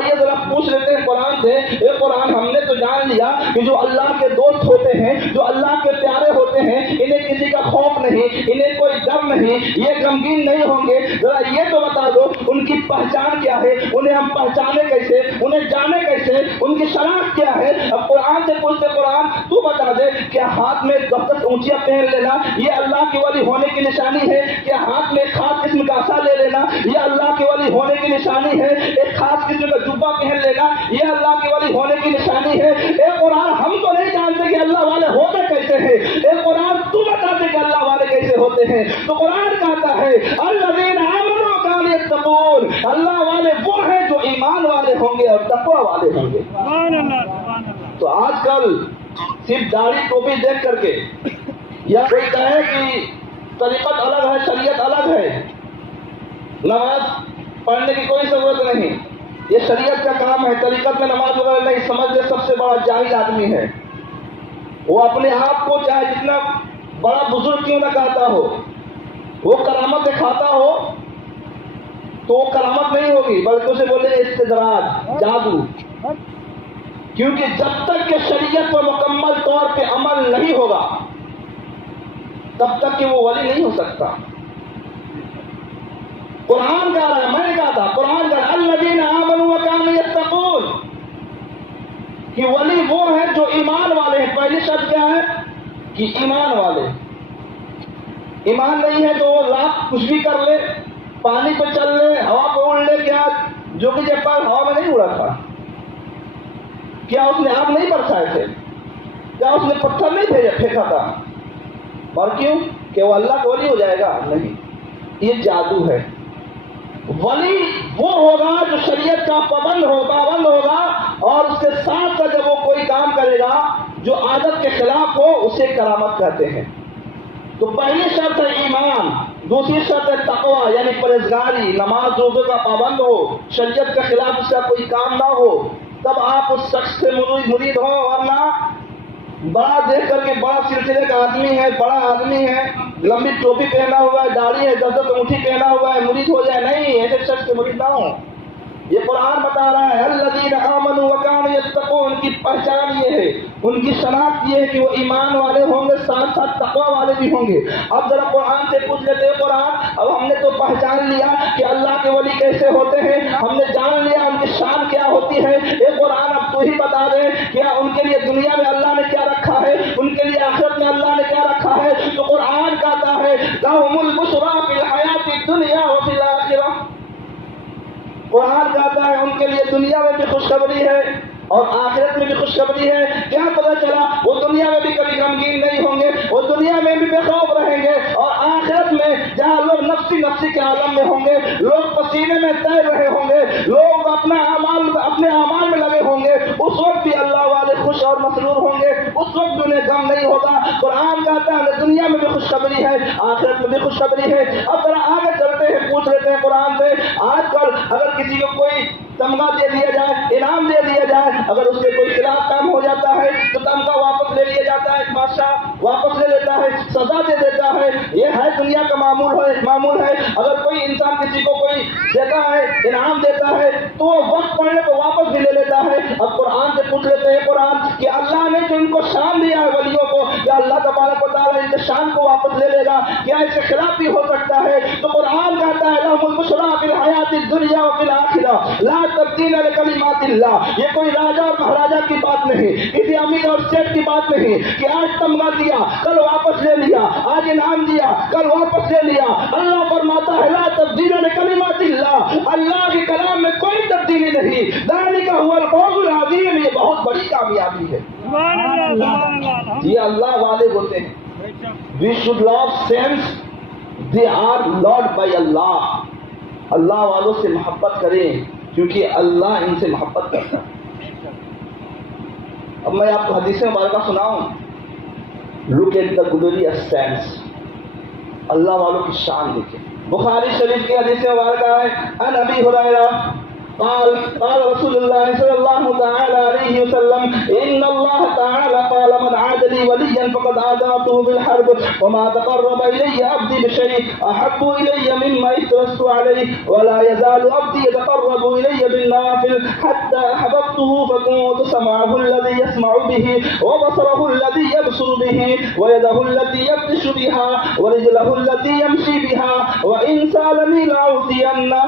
آئیے ذرا پوچھ لیتے ہیں قرآن سے، اے قرآن ہم نے تو جان لیا کہ جو اللہ کے دوست ہوتے ہیں، جو اللہ کے پیارے ہوتے ہیں، انہیں کسی کا خوف نہیں، انہیں کوئی ڈر نہیں، یہ غمگین نہیں ہوں گے، ذرا یہ تو بتا دو ان کی پہچان کیا ہے، انہیں ہم پہچانے کیسے، انہیں جانے کیسے، ان کی شناخت کیا ہے؟ اب قرآن سے پوچھتے قرآن تو بتا دے کہ ہاتھ میں دفتر اونچیاں پہن لینا یہ اللہ کے ولی ہونے کی نشانی ہے؟ کہ ہاتھ میں ایک خاص قسم کا عصا لے لینا یہ اللہ کے ولی ہونے کی نشانی ہے؟ ایک خاص قسم کا جبہ پہن لینا یہ اللہ کے ولی ہونے کی نشانی ہے؟ اے قرآن ہم تو نہیں جانتے کہ اللہ والے ہوتے کیسے ہیں، اے قرآن تو بتا دے کہ اللہ والے کیسے ہوتے ہیں۔ تو قرآن کہتا ہے الذین آمنوا وکانوا یتقون، اللہ والے وہ ہیں جو ایمان والے ہوں گے اور تقوی والے ہوں گے۔ تو آج کل صرف داڑھی ٹوپی دیکھ کر کے یا کوئی کہے کہ طریقت الگ ہے شریعت الگ ہے، نماز پڑھنے کی کوئی ضرورت نہیں، یہ شریعت کا کام ہے، طریقت میں نماز وغیرہ نہیں، سمجھ لے سب سے بڑا جاہل آدمی ہے وہ، اپنے آپ کو چاہے جتنا بڑا بزرگ کیوں نہ کہتا ہو، وہ کرامت دکھاتا ہو تو وہ کرامت نہیں ہوگی بلکہ اسے بولے استدراج، جادو، کیونکہ جب تک کہ شریعت پر مکمل طور پہ عمل نہیں ہوگا تب تک کہ وہ ولی نہیں ہو سکتا۔ قرآن کہہ رہا ہے، میں نے کہا تھا قرآن کہہ رہا ہے الذین آمنوا وکانوا یتقون کہ ولی وہ ہیں جو ایمان والے ہیں۔ پہلی شرط کیا ہے کہ ایمان والے، ایمان نہیں ہے تو وہ لاکھ کچھ بھی کر لے، پانی پہ چل لے، ہوا پہ اڑ لے، کیا جو کہ جب پر ہوا میں نہیں اڑا تھا؟ کیا اس نے آگ نہیں برسائے تھے؟ کیا اس نے پتھر نہیں پھینکا تھا؟ اور کیوں کہ وہ اللہ کا ولی ہو جائے گا؟ نہیں، یہ جادو ہے۔ ولی وہ ہوگا جو شریعت کا پابند ہوگا اور اس کے ساتھ ساتھ جب وہ کوئی کام کرے گا جو عادت کے خلاف ہو اسے کرامت کہتے ہیں۔ تو پہلی شرط ہے ایمان، دوسری شرط ہے تقوی یعنی پرہیزگاری، نماز روزے کا پابند ہو، شریعت کے خلاف اس کا کوئی کام نہ ہو، تب آپ اس شخص سے مرید ہو، ورنہ بڑا دیکھ کر کے بڑا سلسلے کا آدمی ہے، بڑا آدمی ہے، لمبی ٹوپی پہنا ہوا ہے، داڑھی ہے، دس انگوٹھی پہنا ہوا ہے، مرید ہو جائے؟ نہیں، ایسے شخص سے مرید نہ ہو۔ یہ قرآن بتا رہا ہے الذین آمنوا وکانوا یتقون، ان کی پہچان یہ ہے، ان کی شناخت یہ ہے کہ وہ ایمان والے ہوں گے، ساتھ ساتھ تقوی والے بھی ہوں گے۔ اب ذرا قرآن سے پوچھ لیتے ہیں قرآن اب ہم نے تو پہچان لیا کہ اللہ کے ولی کیسے ہوتے ہیں، ہم نے جان لیا ان کی شان کیا ہوتی ہے، اے قرآن اب تو ہی بتا دے کیا ان کے لیے دنیا میں اللہ نے کیا رکھا ہے، ان کے لیے آخرت میں اللہ نے کیا رکھا ہے؟ تو قرآن کہتا ہے لہم البشریٰ فی الحیاۃ الدنیا وفی الآخرہ، قرآن کہتا ہے ان کے لیے دنیا میں بھی خوشخبری ہے اور آخرت میں بھی خوشخبری ہے۔ کیا پتہ چلا؟ وہ دنیا میں بھی کبھی غمگین نہیں ہوں گے، وہ دنیا میں بھی بے خوف رہیں گے، اور آخرت میں جہاں لوگ نفسی کے عالم میں ہوں گے، لوگ پسینے میں تیر رہے ہوں گے، لوگ اپنے اعمال میں لگے ہوں گے، اس وقت بھی اللہ والے خوش اور مسرور ہوں گے، اس وقت بھی انہیں غم نہیں ہوگا۔ قرآن کہتا ہے دنیا میں بھی خوشخبری ہے، آخرت میں بھی خوشخبری ہے۔ اب ذرا آگے چلتے ہیں، پوچھ لیتے ہیں قرآن سے آج کل اگر کسی کو کوئی تمغہ دے دیا جائے، انعام دے دیا جائے، اگر اس کے کوئی خلاف کام ہو جاتا ہے تو تمغہ واپس لے لیا جاتا ہے، بادشاہ واپس لے لیتا ہے، سزا دے دیتا ہے، یہ ہے دنیا کا معمول ہے۔ اگر کوئی انسان کسی کو کوئی دیتا ہے، انعام دیتا ہے تو وہ وقت پڑنے کو واپس بھی لے لیتا ہے۔ اب قرآن سے پوچھ لیتے ہیں قرآن کہ اللہ نے جو ان کو شان دیا ہے ولیوں کو، کیا اللہ تبارک و تعالیٰ ان کے شان کو واپس لے لے گا؟ کیا اس کے خلاف بھی ہو سکتا ہے؟ تو قرآن کہتا ہے لہم البشریٰ فی الحیاۃ الدنیا وفی الآخرہ لا تبدیل لکلمات اللہ، یہ کوئی راجا اور مہاراجا کی بات نہیں، کسی امیر اور سیٹ کی بات نہیں کہ آج تمغہ دیا کل واپس لے لیا، آج انعام دیا کل واپس لے لیا۔ اللہ فرماتا ہے لا تبدیل لکلمات اللہ، اللہ کے کلام میں کوئی تبدیلی نہیں، ذالک هو الفوز العظیم، یہ بہت بڑی کامیابی ہے۔ یہ اللہ والے ہوتے ہیں۔ We should love saints, they are loved by Allah۔ اللہ والوں سے محبت کریں کیونکہ اللہ ان سے محبت کرتا ہے۔ اب میں آپ کو حدیث مبارکہ سناؤں، look at the glorious saints، اللہ والوں کی شان دیکھیں۔ بخاری شریف کی حدیث مبارکہ ہے ان ابی ہریرہ قال رسول الله صلى الله تعالى عليه وسلم إن الله تعالى قال من عاد لي وليا فقد آذنته بالحرب وما تقرب إلي عبدي بشيء أحب إلي مما افترضت عليه ولا يزال عبدي يتقرب إلي بالنوافل حتى أحببته فكنت سمعه الذي يسمع به وبصره الذي يبصر به ويده التي يبطش بها ورجله التي يمشي بها وإن سألني لأعطينه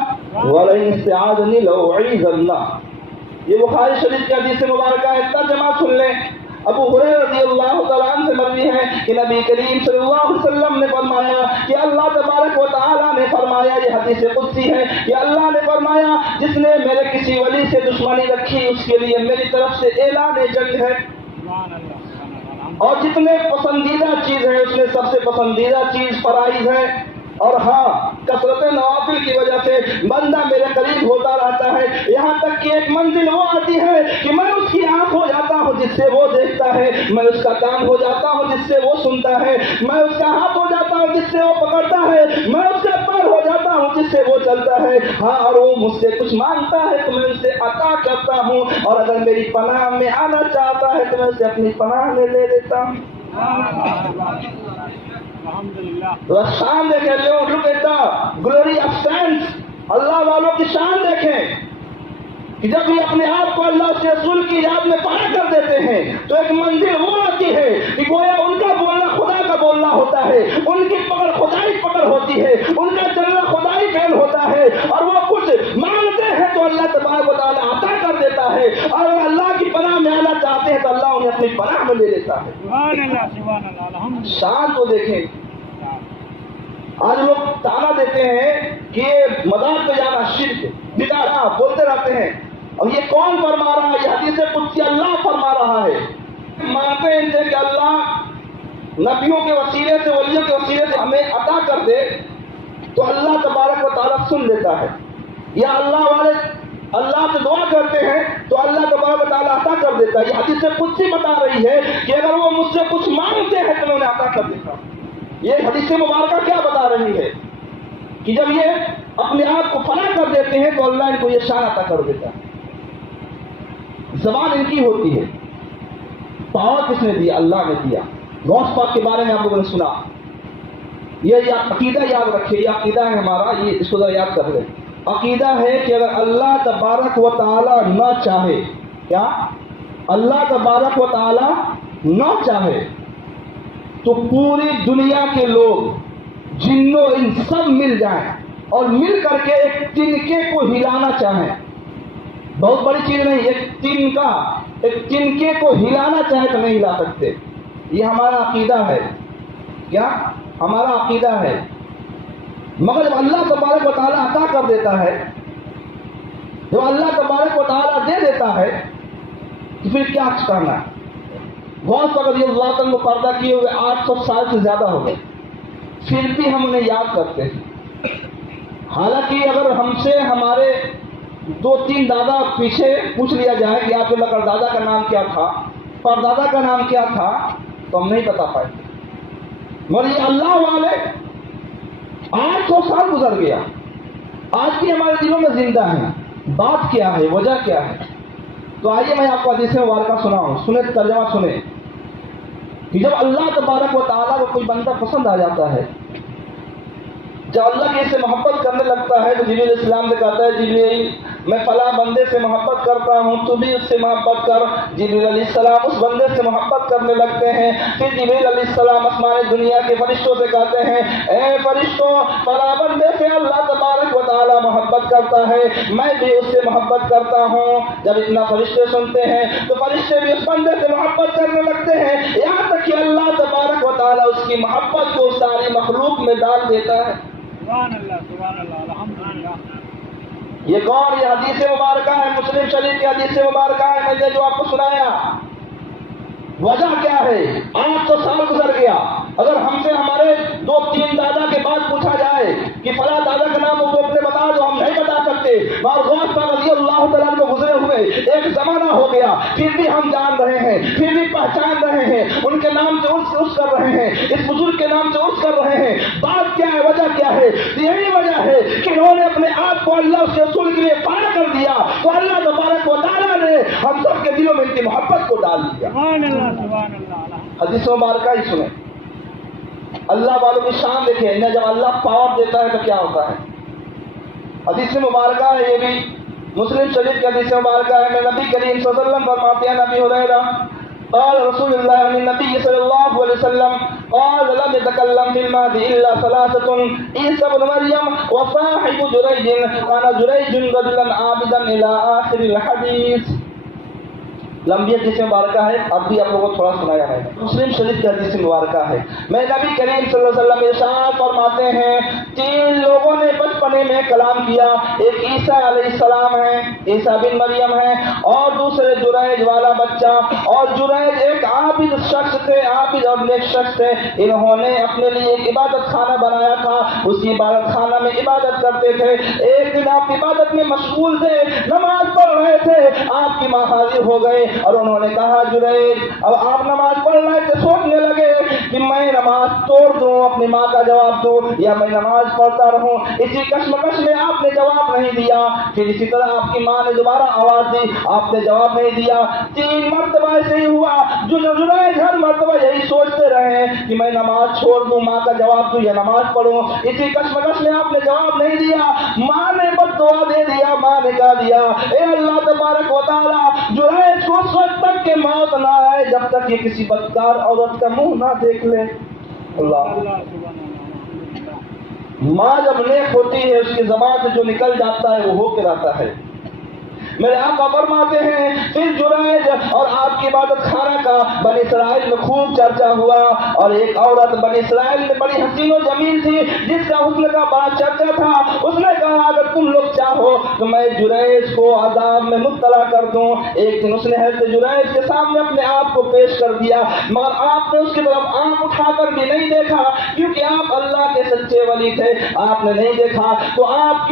ولئن استعاذني لأعيذنه. یہ بخاری شریف کی حدیث مبارکہ ہے. ترجمہ سن لیں. ابو ہریرہ رضی اللہ تعالیٰ عنہ سے مروی ہے کہ نبی کریم صلی اللہ علیہ وسلم نے فرمایا کہ اللہ تبارک و تعالیٰ نے فرمایا, یہ حدیث قدسی ہے, کہ اللہ نے فرمایا جس نے میرے کسی ولی سے دشمنی رکھی اس کے لیے میری طرف سے اعلان جنگ ہے, اور جتنے پسندیدہ چیز ہے اس میں سب سے پسندیدہ چیز فرائض ہے. اور ہاں, کثرت نوافل کی وجہ سے بندہ میرے قریب ہوتا رہتا ہے, یہاں تک کہ ایک منزل وہ آتی ہے کہ میں اس کی آنکھ ہو جاتا ہوں جس سے وہ دیکھتا ہے, میں اس کا کان ہو جاتا ہوں جس سے وہ سنتا ہے, میں اس کا ہاتھ ہو جاتا ہوں جس سے وہ پکڑتا ہے, میں اس کا پیر ہو جاتا ہوں جس سے وہ چلتا ہے. ہاں, اور وہ مجھ سے کچھ مانگتا ہے تو میں اسے عطا کرتا ہوں, اور اگر میری پناہ میں آنا چاہتا ہے تو میں اسے اپنی پناہ میں لے لیتا ہوں. شان دیکھیں, لوگ ایٹا گلوری آف سینس, اللہ والوں کی شان دیکھیں کہ جب بھی اپنے آپ کو اللہ کے رسول کی یاد میں پارا کر دیتے ہیں تو ایک منزل وہ آتی ہے کہ گویا ان کا بولنا خدا کا بولنا ہوتا ہے, ان کی پکڑ خدائی پکڑ ہوتی ہے, ان کا چلنا خدائی فعل ہوتا ہے, اور وہ کچھ مانگتے ہیں تو اللہ تبارک و تعالیٰ عطا کر دیتا ہے, اور اگر اللہ کی پناہ میں آنا چاہتے ہیں تو اللہ انہیں اپنی پناہ میں لے لیتا ہے. شان کو دیکھیں. آج لوگ تانا دیتے ہیں کہ یہ مدار پہ جانا شرک بدعہ بولتے رہتے ہیں, اور یہ کون فرما رہا ہے؟ یہ حدیث قدسی اللہ فرما رہا ہے. مانتے ہیں ان سے کہ اللہ نبیوں کے وسیلے سے, ولیوں کے وسیلے سے ہمیں عطا کر دے تو اللہ تبارک و تعالیٰ سن لیتا ہے, یا اللہ والے اللہ سے دعا کرتے ہیں تو اللہ تبارک و تعالیٰ عطا کر دیتا ہے. یہ حدیث قدسی بتا رہی ہے کہ اگر وہ مجھ سے کچھ مانگتے ہیں تو میں انہیں عطا کر دیتا ہوں. یہ حدیث مبارکہ کیا بتا رہی ہے کہ جب یہ اپنے آپ کو فنا کر دیتے ہیں تو اللہ ان کو یہ شان عطا کر دیتا ہے. زبان ان کی ہوتی ہے, پاور کس نے دیا؟ اللہ نے دیا. غوث پاک کے بارے میں آپ لوگوں نے سنا, یہ عقیدہ یاد رکھیے, یہ عقیدہ ہے ہمارا, یہ اس کو ذرا یاد کر لیں. عقیدہ ہے کہ اگر اللہ تبارک و تعالی نہ چاہے, کیا اللہ تبارک و تعالی نہ چاہے تو پوری دنیا کے لوگ جنوں ان سب مل جائیں اور مل کر کے ایک تنکے کو ہلانا چاہیں, بہت بڑی چیز نہیں, ایک تنکے کو ہلانا چاہے تو نہیں ہلا سکتے. یہ ہمارا عقیدہ ہے, کیا ہمارا عقیدہ ہے. مگر جب اللہ تبارک و تعالیٰ عطا کر دیتا ہے, جب اللہ تبارک و تعالیٰ دے دیتا ہے تو پھر کیا کرنا ہے؟ غوث پاک رضی اللہ عنہ کو پردہ کیے ہوئے 800 سال سے زیادہ ہو گئے, پھر بھی ہم انہیں یاد کرتے ہیں. حالانکہ اگر ہم سے ہمارے 2-3 دادا پیچھے پوچھ لیا جائے کہ آپ کے دادا کا نام کیا تھا, پردادا کا نام کیا تھا, تو ہم نہیں بتا پائیں. مگر یہ اللہ والے 800 سال گزر گیا, آج بھی ہمارے دلوں میں زندہ ہیں. بات کیا ہے, وجہ کیا ہے؟ تو آئیے میں آپ کو حدیث مبارکہ سناؤں, سنیں, ترجمہ سنیں. کہ جب اللہ تبارک و تعالیٰ کو کوئی بندہ پسند آ جاتا ہے, جب اللہ کے سے محبت کرنے لگتا ہے تو جبریل علیہ السلام نے کہتا ہے, جبریل میں فلاں بندے سے محبت کرتا ہوں, تو بھی اس سے محبت کر. جبریل علیہ السلام اس بندے سے محبت کرنے لگتے ہیں. پھر جبریل علیہ السلام آسمان دنیا کے فرشتوں سے کہتے ہیں, اے فرشتوں, فلاں بندے سے اللہ تبارک و تعالیٰ محبت کرتا ہے, میں بھی اس سے محبت کرتا ہوں. جب اتنا فرشتے سنتے ہیں تو فرشتے بھی اس بندے سے محبت کرنے لگتے ہیں, یہاں تک کہ اللہ تبارک و تعالیٰ اس کی محبت کو ساری مخلوق میں ڈال دیتا ہے. سبحان اللہ, الحمدللہ. یہ کون؟ یہ حدیث مبارکہ ہے, مسلم شریف کی حدیث مبارکہ ہے. میں نے جو آپ کو سنایا, وجہ کیا ہے؟ 800 سال گزر گیا. اگر ہم سے ہمارے 2-3 دادا کے بعد پوچھا جائے کہ فلاں دادا کا نام وہ اپنے بتا دو, ہم نہیں بتا سکتے. اور غوث پاک رضی اللہ تعالیٰ کو گزرے ہوئے ہوئے ایک زمانہ ہو گیا، پھر بھی ہم جان رہے ہیں، پھر بھی پہچان رہے ہیں، ان کے نام سے اس کر رہے ہیں، اس بزرگ کے نام سے اس کر رہے ہیں۔ بات کیا ہے، وجہ کیا ہے؟ یہی وجہ ہے کہ انہوں نے اپنے آپ کو اللہ اس کے رسول کے لیے پارا کر دیا، تو اللہ تبارک و تعالیٰ نے ہم سب کے دلوں میں ان کی محبت کو ڈال دیا۔ سبحان اللہ سبحان اللہ۔ حدیث مبارکہ ہی سنیں، اللہ والوں کی شان دیکھیں، انہیں جب اللہ پاور دیتا ہے تو کیا ہوتا ہے۔ حدیث مبارکہ ہے، یہ بھی مسلم شریف کی حدیث مبارکہ ہے، میں نبی کریم صلی اللہ علیہ وسلم فرماتے ہیں، نبی ہریرہ قال رسول اللہ عن النبی صلی اللہ علیہ وسلم قال لم يتكلم في المهد الا ثلاثه عيسى ابن مريم وصاحب جريج كان جريج رجلا عابدا الى اخر الحديث۔ لمبی حدیث مبارکہ ہے، اب بھی آپ لوگوں کو تھوڑا سنایا ہے، مسلم شریف کی حدیث مبارکہ ہے۔ میں نبی کریم صلی اللہ علیہ وسلم ارشاد فرماتے ہیں، تین لوگوں نے بچپنے میں کلام کیا، ایک عیسیٰ علیہ السلام ہے، عیسیٰ بن مریم ہے، اور دوسرے جریج والا بچہ، اور جریج ایک عابد شخص تھے، عابد اور نیک شخص تھے۔ انہوں نے اپنے لیے ایک عبادت خانہ بنایا تھا، اسی عبادت خانہ میں عبادت کرتے تھے۔ ایک دن آپ عبادت میں مشغول تھے، نماز پڑھ رہے تھے، آپ کی ماں حاضر ہو گئے اور انہوں نے کہا جریج، اب آپ نماز پڑھ رہے تھے، سوچنے لگے کہ میں نماز توڑ دوں، اپنی ماں کا جواب دوں، یا میں نماز پڑھتا رہوں۔ اسی کشمکش میں آپ نے جواب نہیں دیا، پھر اسی طرح آپ کی ماں نے دوبارہ آواز دی، آپ نے جواب نہیں دیا، تین مرتبہ ایسے ہی ہوا۔ جریج ہر مرتبہ یہی سوچتے رہے کہ میں نماز چھوڑ دوں، ماں کا جواب دوں یا نماز پڑھوں۔ اسی کشمکش میں آپ نے جواب نہیں دیا، ماں نے بد دعا دے دیا، ماں نے کہا دیا، اے اللہ تبارک و تعالیٰ، جریج کو اس وقت تک کہ موت نہ آئے جب تک یہ کسی بدکار عورت کا منہ نہ دیکھ لے۔ اللہ ماں جب نیک ہوتی ہے، اس کی زبان سے جو نکل جاتا ہے وہ ہو کے رہتا ہے۔ میرے آقا فرماتے ہیں، پھر جریج اور آپ کی عبادت خانہ کا بنی اسرائیل میں خوب چرچا ہوا، اور ایک عورت بنی اسرائیل میں بڑی حسین و جمیل تھی، جس کا حسن کا بڑا چرچا تھا۔ اس نے کہا اگر تم لوگ چاہو تو میں جریج کو عذاب میں مبتلا کر دوں۔ ایک دن اس نے حضرت جریج کے سامنے اپنے آپ کو پیش کر دیا، مگر آپ نے اس کی طرف آنکھ اٹھا کر بھی نہیں دیکھا، کیونکہ آپ اللہ کے سچے ولی تھے، آپ نے نہیں دیکھا۔ تو آپ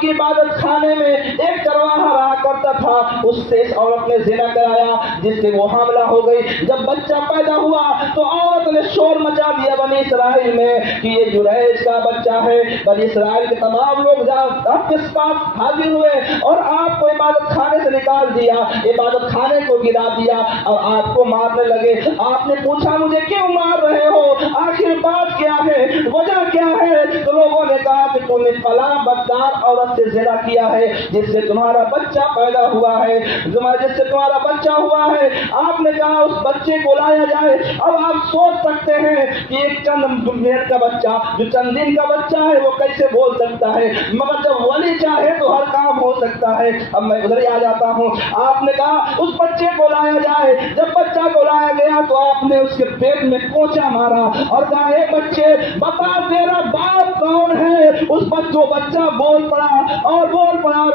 کی عبادت خانے میں ایک چرواہا رہا کرتا تھا، اس سے اس عورت نے زنا کرایا، جس سے وہ حاملہ ہو گئی۔ جب بچہ پیدا ہوا تو عورت نے شور مچا دیا بنی اسرائیل میں کہ یہ جریج کا بچہ ہے۔ بنی اسرائیل کے تمام لوگ آپ کے پاس حاضر ہوئے اور آپ کو عبادت خانے سے نکال دیا، عبادت خانے کو گرا دیا اور آپ کو مارنے لگے۔ آپ نے پوچھا مجھے کیوں مار رہے ہو، آخر بات کیا ہے، وجہ کیا ہے؟ تو لوگوں نے کہا کہ تم نے فلاں بدکار عورت سے زنا کیا ہے، جس سے تمہارا بچہ پیدا ہوا ہے، جس سے تمہارا بچہ ہوا ہے۔ آپ نے کہا اس بچے کو لایا جائے۔ اب آپ سوچ سکتے ہیں کہ ایک چند منٹ کا بچہ، جو چند دن کا بچہ ہے، وہ کیسے بول سکتا ہے، مگر جب ولی چاہے تو ہر کام ہو سکتا ہے۔ اب میں ادھر ہی آ جاتا ہوں۔ آپ نے کہا اس بچے کو لایا جائے۔ جب بچہ کو لایا گیا تو آپ نے اس کے پیٹ میں کوچا مارا اور کہا اے بچے بتا تیرا باپ کون ہے؟ اس بچہ بول پڑا اور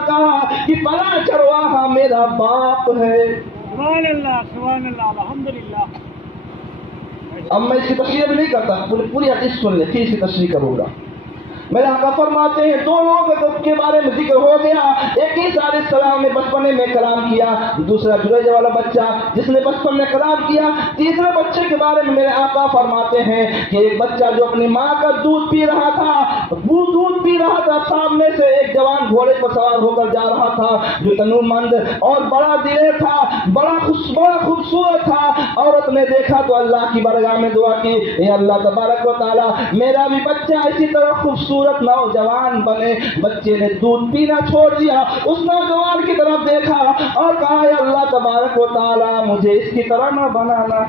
کہا کہ فلاں چرواہا میرا باپ ہے۔ سبحان اللہ الحمدللہ۔ اب میں اس کی تشریح بھی نہیں کرتا، پوری حدیث سن لیں پھر اس کی تشریح کروں گا۔ میرے آقا فرماتے ہیں دو لوگوں کے بارے میں ذکر ہو گیا، ایک عیسیٰ علیہ السلام نے بچپنے میں کلام کیا، دوسرا جریج والا بچہ جس نے بچپن میں کلام کیا۔ تیسرے بچے کے بارے میں میرے آقا فرماتے ہیں کہ ایک بچہ جو اپنی ماں کا دودھ پی رہا تھا، سامنے سے ایک جوان گھوڑے پر سوار ہو کر جا رہا تھا، جو تنور مند اور بڑا دلیر تھا، بڑا خوبصورت تھا۔ عورت نے دیکھا تو اللہ کی بارگاہ میں دعا کی، اے اللہ تبارک و تعالی میرا بھی بچہ اسی طرح خوبصورت نوجوان بنے۔ بچے نے دودھ پینا چھوڑ دیا، اس نوجوان کی طرف دیکھا اور کہا اے اللہ تبارک و تعالی مجھے اس کی طرح نہ بنانا۔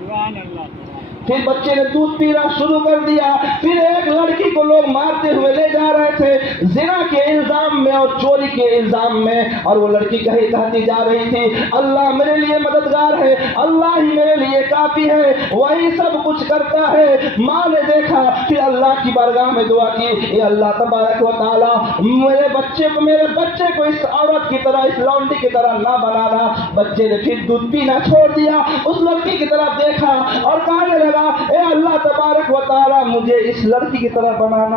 سبحان اللہ۔ پھر بچے نے دودھ پینا شروع کر دیا۔ پھر ایک لڑکی کو لوگ مارتے ہوئے لے جا رہے تھے زنا کے الزام میں اور چوری کے الزام میں، اور وہ لڑکی کہتی جا رہی تھی اللہ میرے لیے مددگار ہے، اللہ ہی میرے لیے کافی ہے، وہی سب کچھ کرتا ہے۔ ماں نے دیکھا، پھر اللہ کی بارگاہ میں دعا کی، اے اللہ تبارک و تعالی میرے بچے کو اس عورت کی طرح، اس لونڈی کی طرح نہ بنانا۔ بچے نے پھر دودھ پینا چھوڑ دیا، اس لڑکی کی طرف دیکھا اور کہنے لگا اے اللہ تبارک و تعالی مجھے اس لڑکی کی طرح بنانا۔